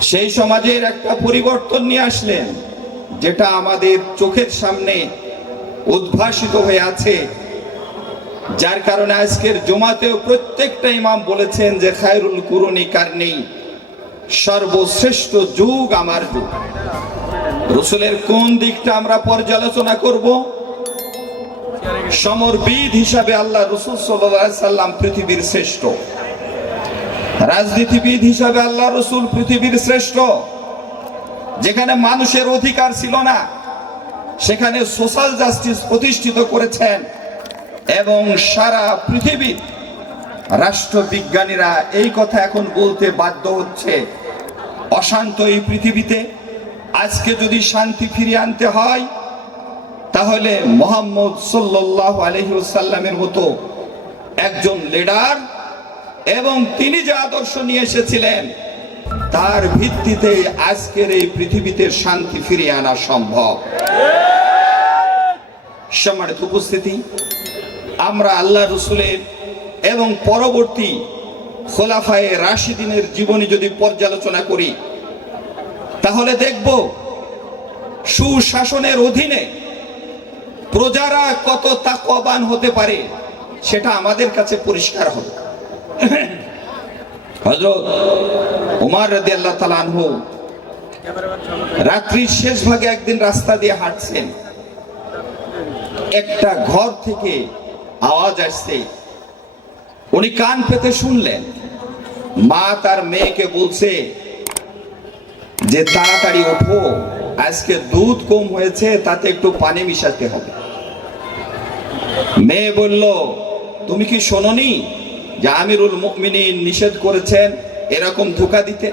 সেই সমাজের একটা পরিবর্তন নিয়ে আসলেন, যেটা আমাদের চোখের সামনে উদ্ভাসিত হয়ে আছে, যার কারণে আজকের জুমাতেও প্রত্যেকটা ইমাম বলেছেন যে খায়রুল কুরুনি কারনি, সর্বশ্রেষ্ঠ যুগ আমার যুগ। রাসূলের কোন দিকটা আমরা পর্যালোচনা করব? সমরবিদ হিসাবে আল্লাহ রাসূল সাল্লাল্লাহু আলাইহি সাল্লাম পৃথিবীর শ্রেষ্ঠ, রাজনীতিবিদ হিসাবে আল্লাহ রাসূল পৃথিবীর শ্রেষ্ঠ। যেখানে মানুষের অধিকার ছিল না সেখানে সোশ্যাল জাস্টিস প্রতিষ্ঠিত করেছেন, এবং সারা পৃথিবীর রাষ্ট্রবিজ্ঞানীরা এই কথা এখন বলতে বাধ্য হচ্ছে, অশান্ত এই পৃথিবীতে আজকে যদি শান্তি ফিরিয়ে আনতে হয় তাহলে মুহাম্মদ সাল্লাল্লাহু আলাইহি ওয়াসাল্লামের মতো একজন লিডার এবং তিনি যে আদর্শ নিয়ে এসেছিলেন তার ভিত্তিতে আজকের এই পৃথিবীতে শান্তি ফিরিয়ে আনা সম্ভব। সম্মানিত উপস্থিতি, আমরা আল্লাহ রাসূলের এবং পরবর্তী খোলাফায়ে রাশিদিনের জীবনী যদি পর্যালোচনা করি তাহলে দেখব সুশাসনের অধীনে প্রজারা কত তাকওয়াবান হতে পারে সেটা আমাদের কাছে পরিষ্কার হবে। হযরত ওমর রাদিয়াল্লাহু তাআলা আনহু রাত্রির শেষ ভাগে একদিন রাস্তা দিয়ে হাঁটছেন, একটা ঘর থেকে আওয়াজ আসছে। উনি কান পেতে শুনলেন, মা তার মেয়েকে বলছে যে তাড়াতাড়ি ওঠো, আজকে দুধ কম হয়েছে, তাতে একটু পানি মিশাতে হবে। মেয়ে বলল, তুমি কি শোনোনি যে আমিরুল মুমিনিন নিষেধ করেছেন এরকম ধোঁকা দিতে?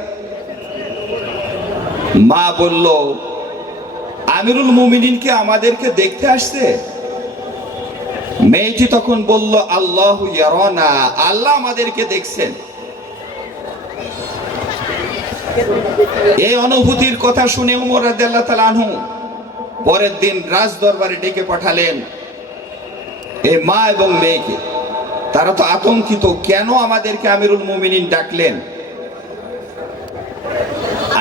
মা বলল, আমিরুল মুমিনিন কি আমাদেরকে দেখতে আসছে? মেয়েটি তখন বলল, আল্লাহু ইয়ারানা, আল্লাহ আমাদেরকে দেখছেন। এই অনুভূতির কথা শুনে ওমর রাদিয়াল্লাহু তাআলা আনহু পরের দিন রাজ দরবারে ডেকে পাঠালেন এই মা এবং মেয়েকে। তারা তো আতঙ্কিত, কেন আমাদেরকে আমিরুল মুমিনিন ডাকলেন?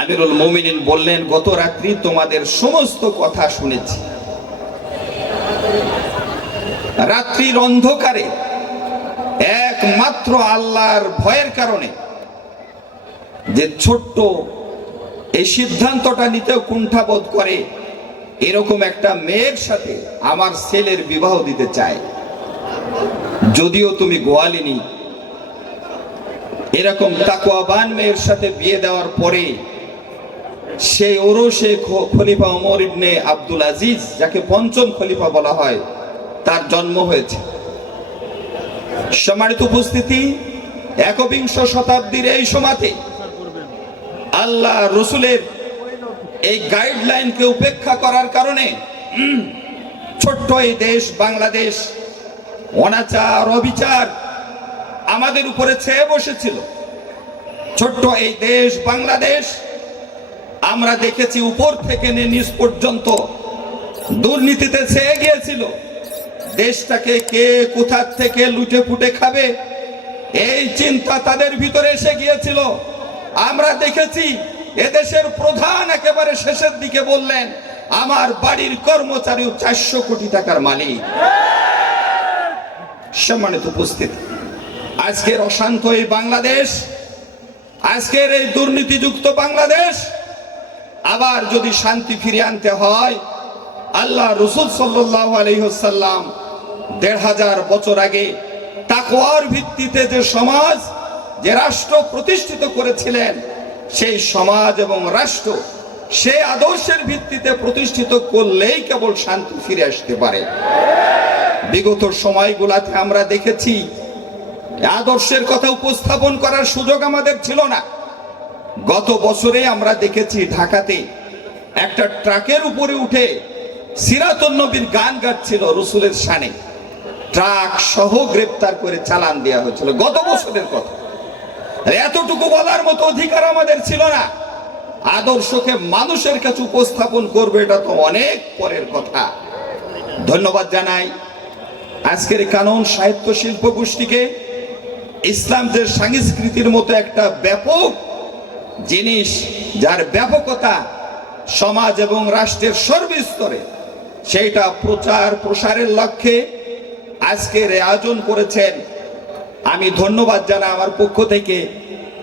আমিরুল মুমিনিন বললেন, গত রাত্রি তোমাদের সমস্ত কথা শুনেছি। রাত্রির অন্ধকারে একমাত্র আল্লাহর ভয়ের কারণে যে ছোট্ট এই সিদ্ধান্তটা নিতেও কুণ্ঠাবোধ করে এরকম একটা মেয়ের সাথে আমার ছেলের বিবাহ দিতে চায়, যদিও তুমি গোয়ালিনী। এরকম তাকওয়াবান মেয়ের সাথে বিয়ে দেওয়ার পরে সেই ওরসে খলিফা ওমর ইবনে আব্দুল আজিজ, যাকে পঞ্চম খলিফা বলা হয়, তার জন্ম হয়েছে। সম্মানিত উপস্থিতি, একবিংশ শতাব্দীর এই সময়তে আল্লাহ রাসূলের এই গাইডলাইনকে উপেক্ষা করার কারণে ছোট্ট এই দেশ বাংলাদেশ অনাচার অবিচার আমাদের উপরে ছেয়ে বসেছিল। ছোট্ট এই দেশ বাংলাদেশ আমরা দেখেছি উপর থেকে নিচ পর্যন্ত দুর্নীতিতে ছেয়ে গিয়েছিল। দেশটাকে কে কোথা থেকে লুটে ফুটে খাবে এই চিন্তা তাদের ভিতরে এসে গিয়েছিল। আমরা দেখেছি এদেশের প্রধান একেবারে শেষের দিকে বললেন, আমার বাড়ির কর্মচারী 400 কোটি টাকার মালিক। সম্মানিত উপস্থিতি, আজকের অশান্ত এই বাংলাদেশ, আজকের এই দুর্নীতিযুক্ত বাংলাদেশ আবার যদি শান্তি ফিরিয়ে আনতে হয়, আল্লাহ রাসূল সাল্লাল্লাহু আলাইহি ওয়াসাল্লাম ১৫০০ বছর আগে তাকওয়ার ভিত্তিতে যে সমাজ, যে রাষ্ট্র প্রতিষ্ঠিত করেছিলেন, সেই সমাজ এবং রাষ্ট্র সেই আদর্শের ভিত্তিতে প্রতিষ্ঠিত করলেই কেবল শান্তি ফিরে আসতে পারে। বিগত সময়গুলোতে আমরা দেখেছি আদর্শের কথা উপস্থাপন করার সুযোগ আমাদের ছিল না। গত বছরে আমরা দেখেছি ঢাকাতে একটা ট্রাকের উপরে উঠে সিরাতুন নবীর গান গাচ্ছিল রাসূলের শানে, ট্রাক সহ গ্রেফতার করে চালান দেওয়া হয়েছিল। গত বছরের কথা। এতটুকু বলার মতো অধিকার আমাদের ছিল না। আদর্শকে মানুষের কাছে উপস্থাপন করবে এটা তো অনেক পরের কথা। ধন্যবাদ জানাই আজকের কানন সাহিত্য শিল্প গোষ্ঠীকে, ইসলাম যে সংস্কৃতির মতো একটা ব্যাপক জিনিস, যার ব্যাপকতা সমাজ এবং রাষ্ট্রের সর্বস্তরে, সেইটা প্রচার প্রসারের লক্ষ্যে আজকের আয়োজন করেছেন। আমি ধন্যবাদ জানাই আমার পক্ষ থেকে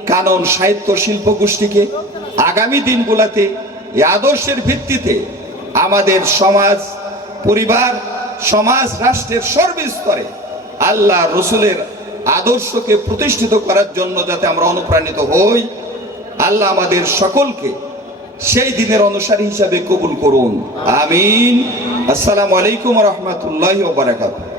কানন সাহিত্য শিল্প গোষ্ঠীকে। আগামী দিনগুলোতে এই আদর্শের ভিত্তিতে আমাদের সমাজ, পরিবার, সমাজ, রাষ্ট্রের সর্বস্তরে আল্লাহ রসুলের আদর্শকে প্রতিষ্ঠিত করার জন্য যাতে আমরা অনুপ্রাণিত হই, আল্লাহ আমাদের সকলকে সেই দিনের অনুসারী হিসাবে কবুল করুন। আমিন। আসসালামু আলাইকুম ওয়া রাহমাতুল্লাহি ওয়া বারাকাতুহু।